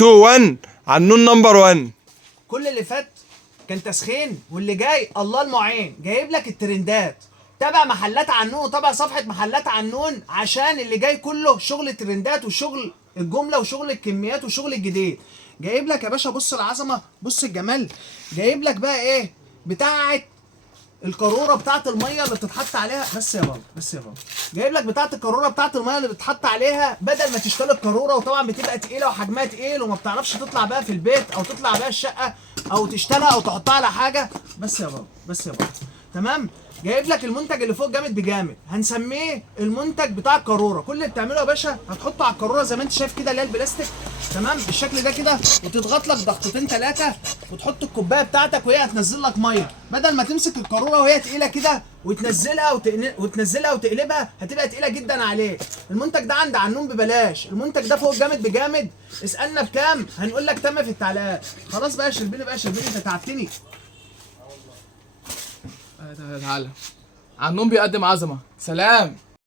2 1 عنون نمبر 1. كل اللي فات كان تسخين، واللي جاي الله المعين جايب لك الترندات. تابع محلات عنون وتابع صفحة محلات عنون عشان اللي جاي كله شغل ترندات وشغل الجملة وشغل الكميات وشغل الجديد. جايب لك يا باشا، بص العظمة، بص الجمال. جايب لك بقى ايه بتاعة القارورة بتاعة المية اللي بتتحط عليها. بس يا بابا، بس يا بابا، جايب لك بتاعة القارورة بتاعة المية اللي بتتحط عليها بدل ما تشتري القارورة، وطبعا بتبقى تقيلة وحجمها تقيل وما بتعرفش تطلع بقى في البيت او تطلع بقى الشقة او تشتريها او تحطها على حاجة. بس يا بابا، بس يا بابا، تمام. جايب لك المنتج اللي فوق جامد بجامد، هنسميه المنتج بتاع القاروره. كل اللي بتعمله يا باشا هتحطه على القاروره زي ما انت شايف كده، اللي هي البلاستيك، تمام، بالشكل ده كده، وتضغط لك ضغطتين ثلاثه وتحط الكوبايه بتاعتك وهي هتنزل لك ميه، بدل ما تمسك القاروره وهي تقيله كده وتنزلها وتنزلها وتقلبها هتبقى تقيله جدا عليك. المنتج ده عند عنون ببلاش، المنتج ده فوق جامد بجامد. اسالنا بكام هنقول لك تم في التعليقات. خلاص بقى شربيني، بقى شربيني، انت تعبتني. تعالى. عنون بيقدم عظمه. سلام.